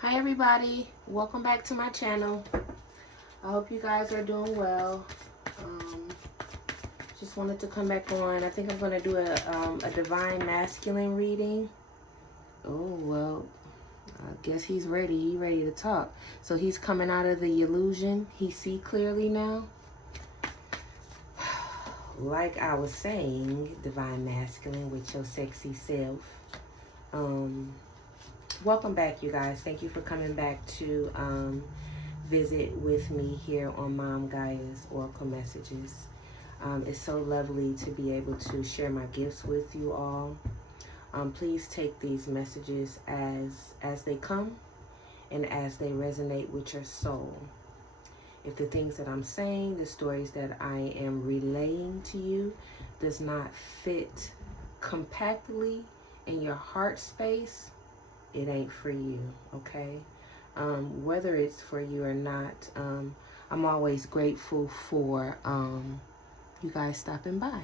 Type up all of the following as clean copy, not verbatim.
Hi everybody, welcome back to my channel. I hope you guys are doing well. Um, just wanted to come back on. I think I'm going to do a Divine Masculine reading. Oh, well, I guess he's ready. He's ready to talk. So he's coming out of the illusion. He see clearly now. Like I was saying, Divine Masculine with your sexy self. Welcome back, you guys. Thank you for coming back to visit with me here on Mom Gaia's Oracle Messages. It's so lovely to be able to share my gifts with you all. Please take these messages as they come and as they resonate with your soul. If the things that I'm saying, the stories that I am relaying to you does not fit compactly in your heart space, it ain't for you, okay? Whether it's for you or not, I'm always grateful for you guys stopping by.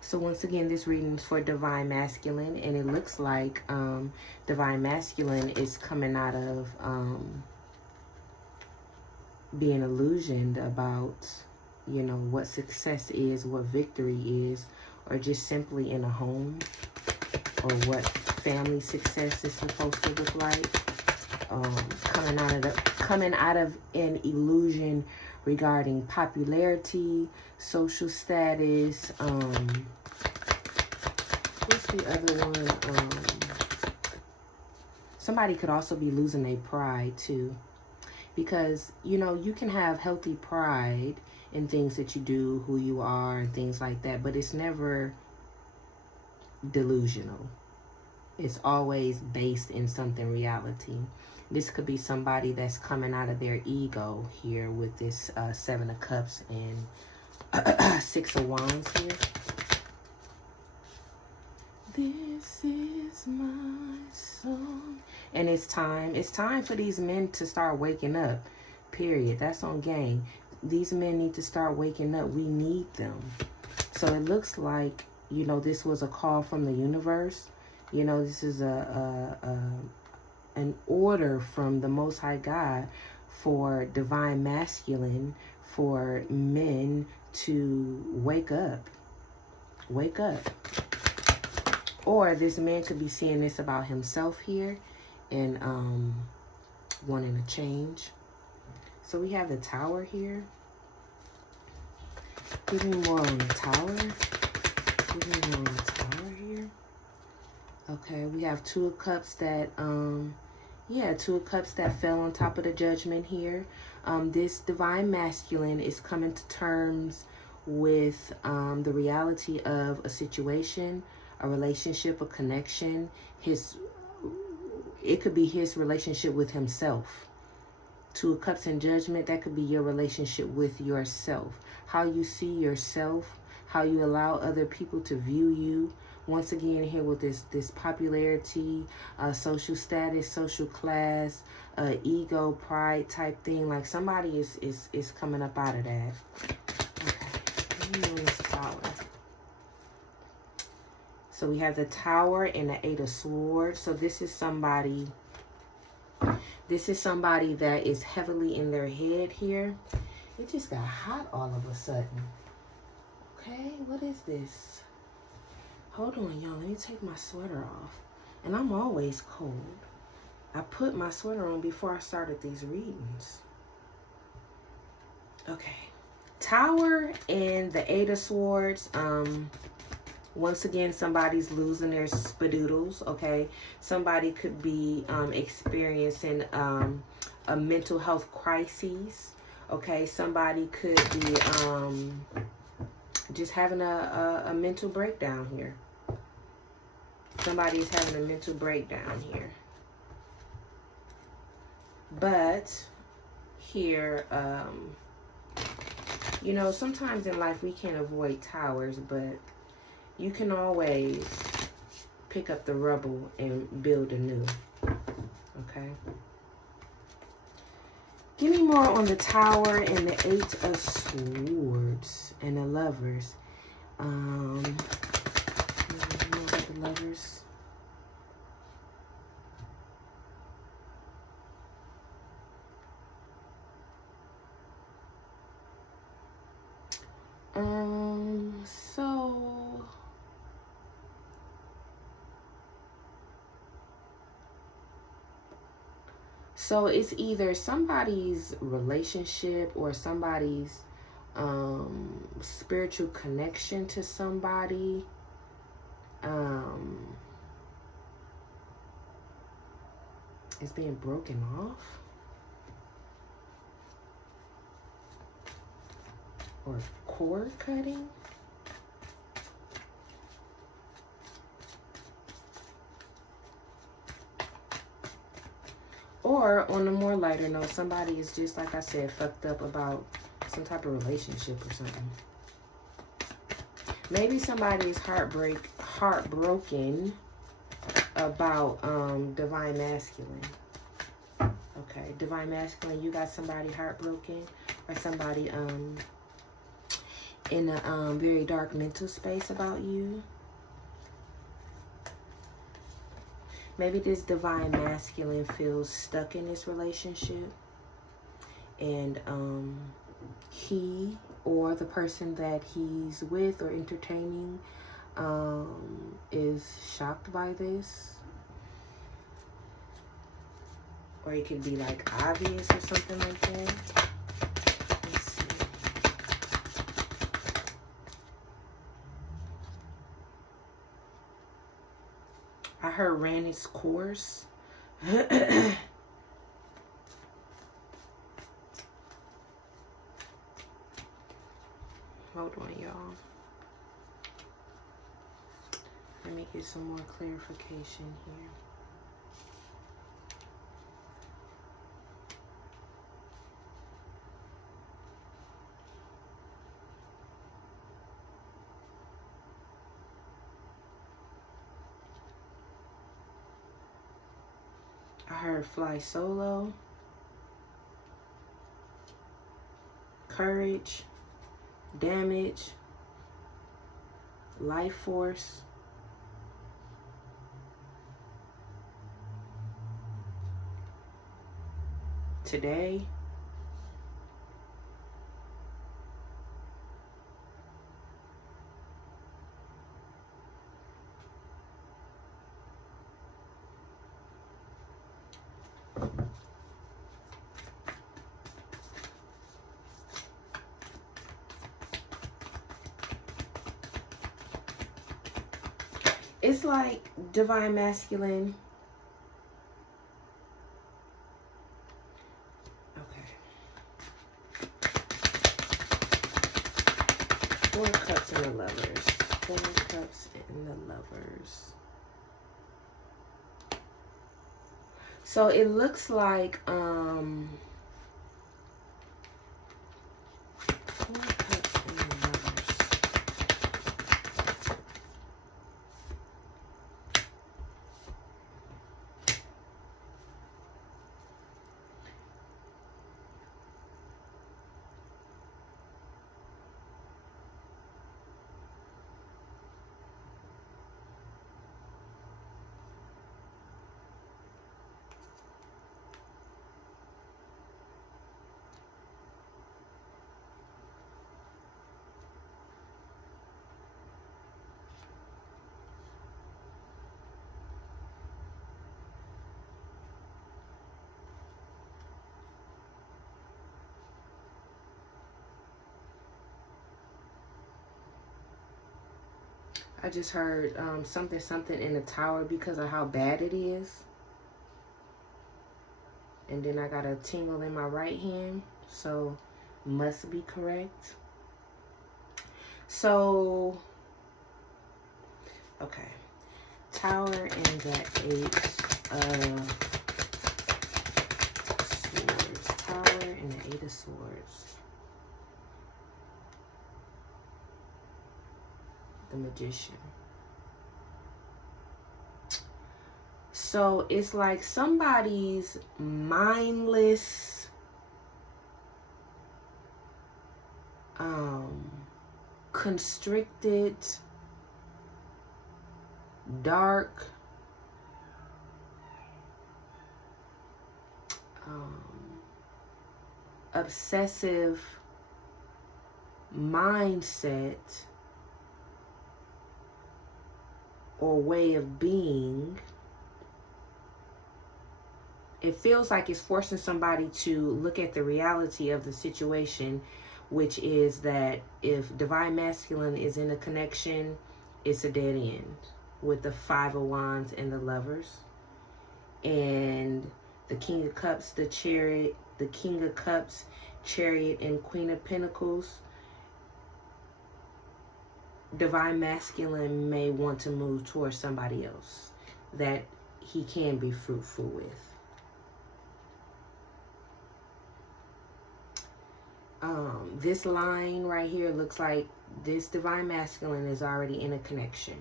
So once again, this reading is for Divine Masculine, and it looks like Divine Masculine is coming out of being illusioned about, you know, what success is, what victory is, or just simply in a home, or what family success is supposed to look like. Coming out of an illusion regarding popularity, social status. What's the other one? Somebody could also be losing their pride too, because you know you can have healthy pride in things that you do, who you are, and things like that, but it's never delusional. It's always based in something reality. This could be somebody that's coming out of their ego here with this Seven of Cups and Six of Wands here. This is my song. And it's time. It's time for these men to start waking up. Period. That's on game. These men need to start waking up. We need them. So it looks like, you know, this was a call from the universe. You know, this is an order from the Most High God for Divine Masculine, for men to wake up. Wake up. Or this man could be seeing this about himself here and wanting to change. So we have the Tower here. Give me more on the Tower. Give me more on the Tower here. Okay, we have Two of Cups that, Two of Cups that fell on top of the Judgment here. This Divine Masculine is coming to terms with the reality of a situation, a relationship, a connection. It could be his relationship with himself. Two of Cups and Judgment, that could be your relationship with yourself. How you see yourself, how you allow other people to view you. Once again, here with this popularity, social status, social class, ego, pride type thing. Like somebody is coming up out of that. Okay, this Tower. So we have the Tower and the Eight of Swords. So this is somebody that is heavily in their head here. It just got hot all of a sudden. Okay, what is this? Hold on, y'all. Let me take my sweater off. And I'm always cold. I put my sweater on before I started these readings. Okay. Tower and the Eight of Swords. Once again, somebody's losing their spadoodles, okay? Somebody could be experiencing a mental health crisis, okay? Somebody could be just having a mental breakdown here. Somebody is having a mental breakdown here. But here, you know, sometimes in life we can't avoid towers, but you can always pick up the rubble and build anew. Okay? Give me more on the Tower and the Eight of Swords and the Lovers. More about the Lovers. So it's either somebody's relationship or somebody's spiritual connection to somebody. Is being broken off. Or cord cutting. Or on a more lighter note, somebody is just, like I said, fucked up about some type of relationship or something. Maybe somebody is heartbroken about divine masculine. Okay, divine masculine, you got somebody heartbroken or somebody in a very dark mental space about you. Maybe this divine masculine feels stuck in this relationship, and he or the person that he's with or entertaining is shocked by this. Or it could be like obvious or something like that. Let's see. I heard ran its course. Hold on, y'all. Let me get some more clarification here. I heard fly solo, courage, damage, life force, today, it's like divine masculine. Okay. 4 cups and the lovers. 4 cups and the lovers. So it looks like 4 cups and the lovers. I just heard something in the tower because of how bad it is. And then I got a tingle in my right hand. So, must be correct. So, okay. Tower and the 8 of Swords. Tower and the 8 of Swords. The Magician. So it's like somebody's mindless, constricted, dark, obsessive mindset or way of being it feels like it's forcing somebody to look at the reality of the situation, which is that if Divine Masculine is in a connection, it's a dead end, with the Five of Wands and the Lovers. And the King of Cups, the Chariot, the King of Cups, Chariot, and Queen of Pentacles. Divine Masculine may want to move towards somebody else that he can be fruitful with. This line right here looks like this Divine Masculine is already in a connection.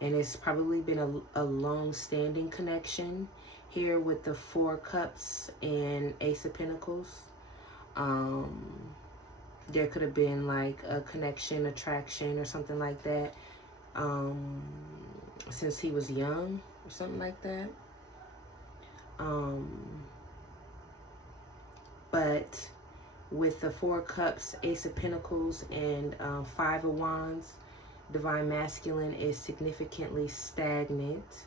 And it's probably been a long-standing connection here with the Four Cups and Ace of Pentacles. There could have been like a connection, attraction, or something like that since he was young or something like that. But with the Four Cups, Ace of Pentacles, and Five of Wands, Divine Masculine is significantly stagnant,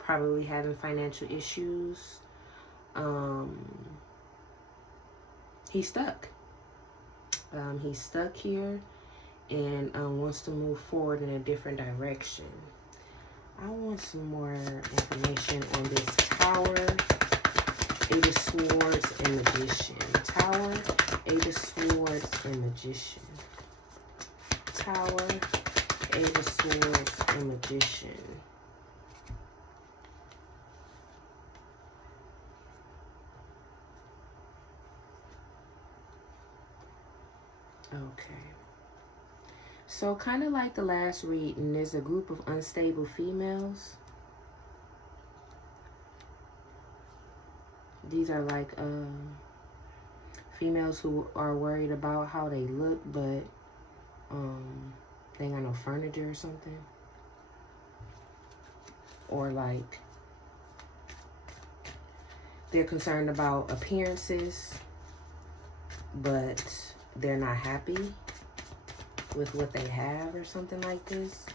probably having financial issues. He's stuck. He's stuck here and wants to move forward in a different direction. I want some more information on this Tower, Eight of Swords, and Magician. Tower, Eight of Swords, and Magician. Tower, Eight of Swords, and Magician. Okay. So kind of like the last reading, there's a group of unstable females. These are like females who are worried about how they look, but they ain't got no furniture or something. Or like they're concerned about appearances, but they're not happy with what they have or something like this.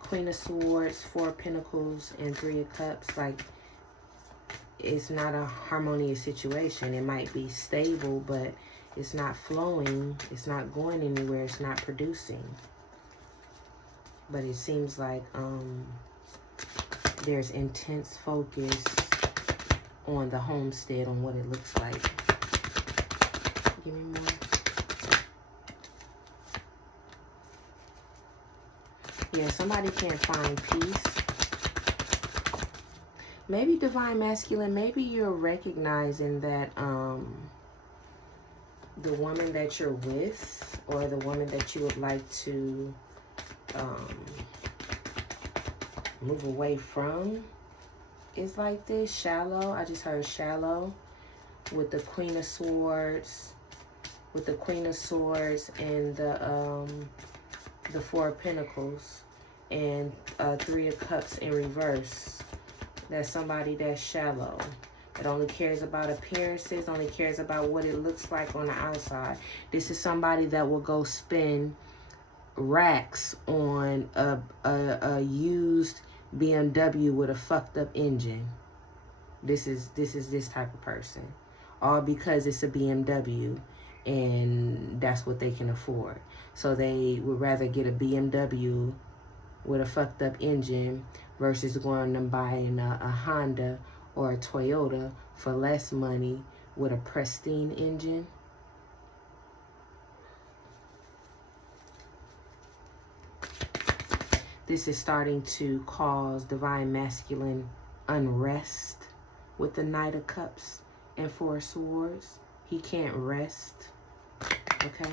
Queen of Swords, Four of Pentacles, and Three of Cups. Like, it's not a harmonious situation. It might be stable, but it's not flowing. It's not going anywhere. It's not producing. But it seems like there's intense focus on the homestead, on what it looks like. Give me more. Yeah, somebody can't find peace. Maybe Divine Masculine, maybe you're recognizing that the woman that you're with, or the woman that you would like to move away from, is like this, shallow. I just heard shallow with the Queen of Swords, with the Queen of Swords and the Four of Pentacles, and Three of Cups in reverse. That's somebody that's shallow. It only cares about appearances, only cares about what it looks like on the outside. This is somebody that will go spend racks on a used BMW with a fucked up engine. This is this type of person. All because it's a BMW and that's what they can afford. So they would rather get a BMW with a fucked up engine versus going and buying a Honda or a Toyota for less money with a pristine engine. This is starting to cause Divine Masculine unrest with the Knight of Cups and Four of Swords. He can't rest. Okay?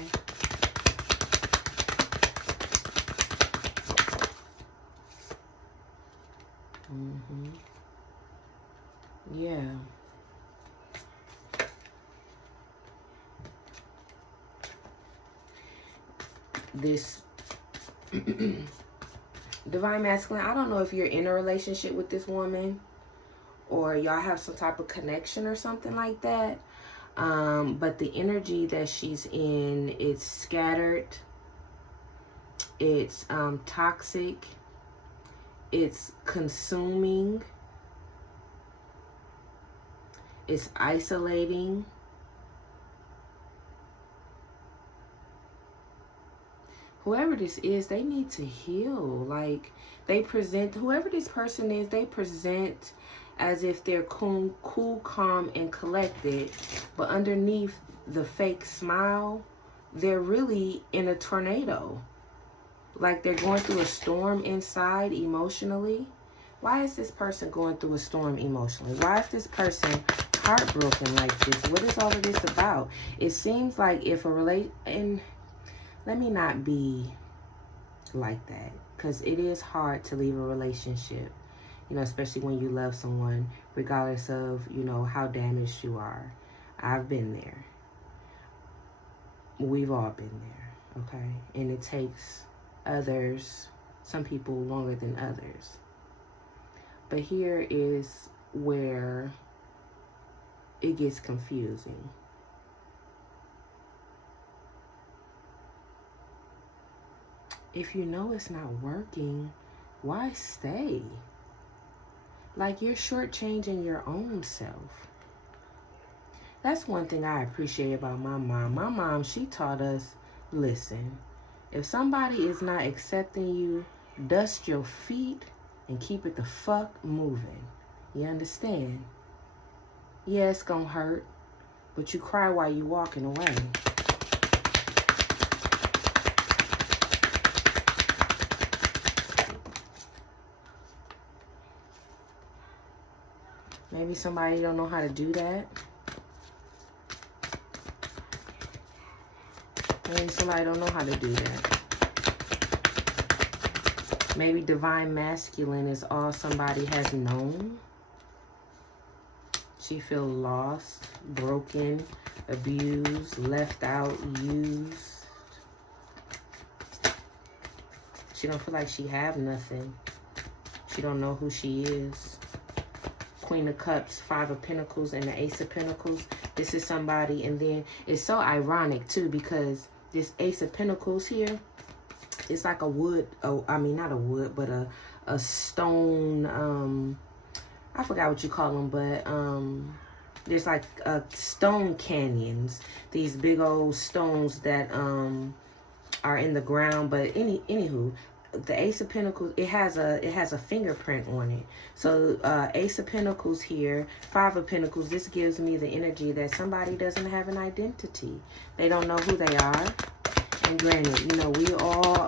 Yeah. This Divine Masculine, I don't know if you're in a relationship with this woman or y'all have some type of connection or something like that. But the energy that she's in, it's scattered. It's toxic. It's consuming. It's isolating. Whoever this is, they need to heal. Like, they present, whoever this person is, they present as if they're cool, calm, and collected. But underneath the fake smile, they're really in a tornado. Like, they're going through a storm inside emotionally. Why is this person going through a storm emotionally? Why is this person heartbroken like this? What is all of this about? It seems like if a and let me not be like that, because it is hard to leave a relationship, you know, especially when you love someone, regardless of, you know, how damaged you are. I've been there. We've all been there, okay? And it takes others, some people, longer than others. But here is where it gets confusing. If you know it's not working, why stay? Like, you're shortchanging your own self. That's one thing I appreciate about my mom. My mom, she taught us, listen, if somebody is not accepting you, dust your feet and keep it the fuck moving. You understand? Yeah, it's gonna hurt, but you cry while you walking away. Maybe somebody don't know how to do that. Maybe somebody don't know how to do that. Maybe divine masculine is all somebody has known. She feels lost, broken, abused, left out, used. She don't feel like she have nothing. She don't know who she is. Queen of Cups, Five of Pentacles, and the Ace of Pentacles. This is somebody, and then it's so ironic too, because this Ace of Pentacles here, it's like a wood, I mean not a wood, but a stone, I forgot what you call them, but there's like stone canyons, these big old stones that are in the ground. But anywho, the Ace of Pentacles, it has a fingerprint on it. So Ace of Pentacles here, Five of Pentacles, this gives me the energy that somebody doesn't have an identity. They don't know who they are. And granted, you know, we all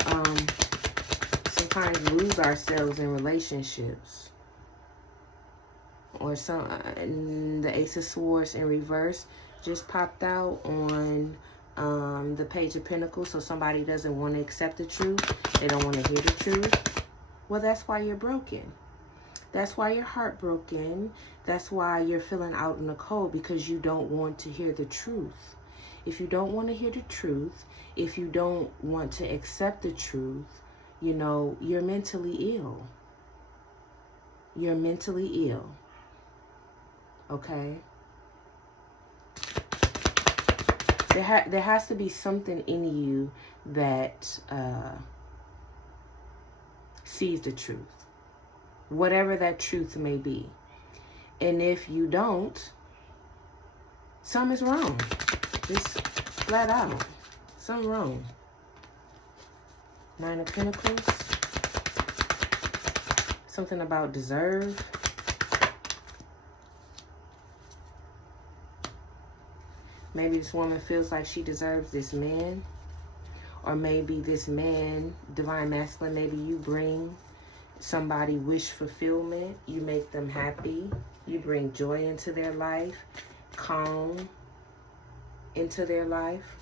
sometimes lose ourselves in relationships. Or the Ace of Swords in reverse just popped out on the Page of Pentacles. So somebody doesn't want to accept the truth. They don't want to hear the truth. Well, that's why you're broken. That's why you're heartbroken. That's why you're feeling out in the cold, because you don't want to hear the truth. If you don't want to hear the truth, if you don't want to accept the truth, you know, you're mentally ill. You're mentally ill. Okay? There has to be something in you that sees the truth, whatever that truth may be. And if you don't, something's wrong. Just flat out, something wrong. Nine of Pentacles. Something about deserve. Maybe this woman feels like she deserves this man. Or maybe this man, divine masculine, maybe you bring somebody wish fulfillment. You make them happy. You bring joy into their life. Calm into their life.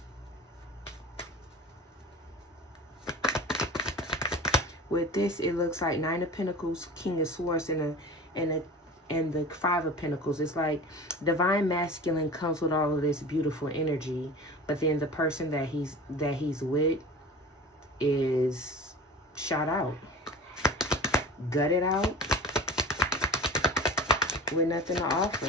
With this, it looks like Nine of Pentacles, King of Swords, and the Five of Pentacles. It's like divine masculine comes with all of this beautiful energy, but then the person that he's with is shot out, gutted out, with nothing to offer.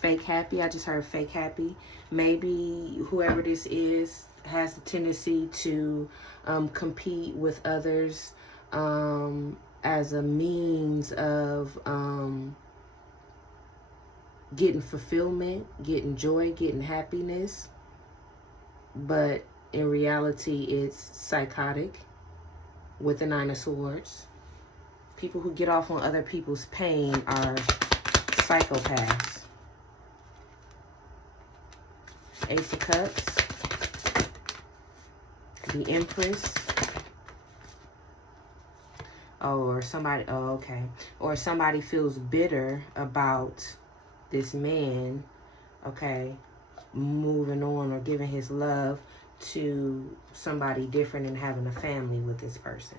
Fake happy. I just heard fake happy. Maybe whoever this is has the tendency to compete with others as a means of getting fulfillment, getting joy, getting happiness. But in reality, it's psychotic with the Nine of Swords. People who get off on other people's pain are psychopaths. Ace of Cups. The Empress. Or somebody, or somebody feels bitter about this man, okay, moving on or giving his love to somebody different and having a family with this person.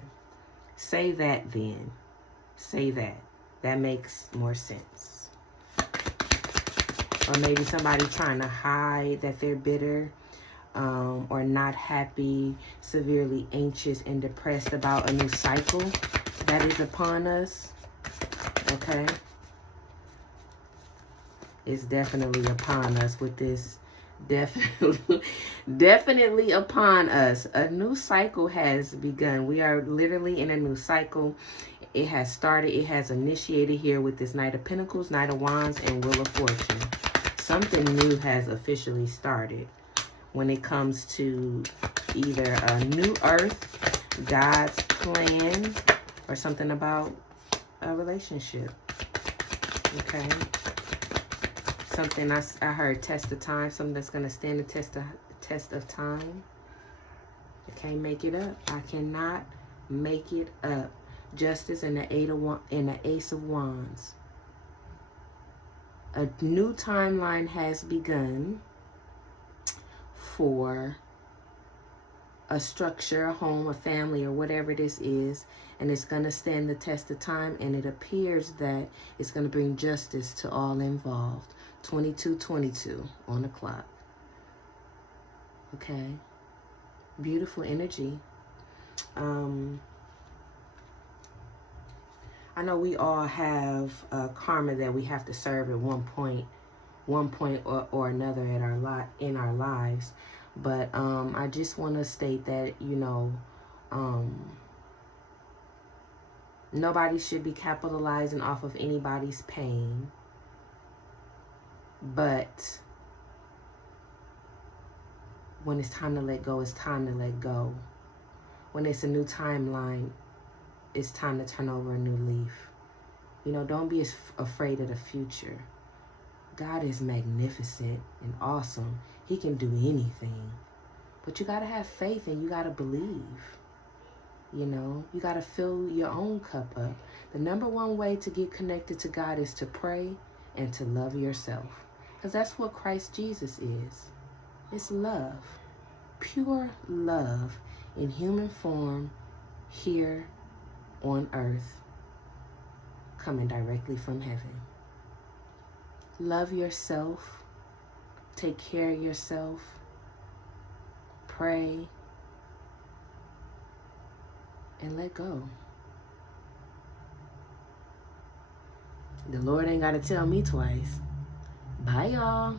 Say that then. Say that. That makes more sense. Or maybe somebody trying to hide that they're bitter, or not happy, severely anxious and depressed about a new cycle that is upon us. Okay? It's definitely upon us with this. Definitely upon us. A new cycle has begun. We are literally in a new cycle. It has started. It has initiated here with this Knight of Pentacles, Knight of Wands, and Wheel of Fortune. Something new has officially started when it comes to either a new earth, God's plan, or something about a relationship. Okay? Something I heard, test of time, something that's going to stand the test of time. I can't make it up. I cannot make it up. Justice and the Ace of Wands. A new timeline has begun for a structure, a home, a family, or whatever this is, and it's going to stand the test of time, and it appears that it's going to bring justice to all involved. 22:22 on the clock. Okay. Beautiful energy. I know we all have karma that we have to serve at one point or another in our lives. But I just want to state that, you know, nobody should be capitalizing off of anybody's pain. But when it's time to let go, it's time to let go. When it's a new timeline, it's time to turn over a new leaf. You know, don't be afraid of the future. God is magnificent and awesome. He can do anything. But you got to have faith and you got to believe. You know, you got to fill your own cup up. The number one way to get connected to God is to pray and to love yourself. Because that's what Christ Jesus is. It's love. Pure love in human form here on earth, coming directly from heaven. Love yourself. Take care of yourself. Pray. And let go. The Lord ain't got to tell me twice. Bye, y'all.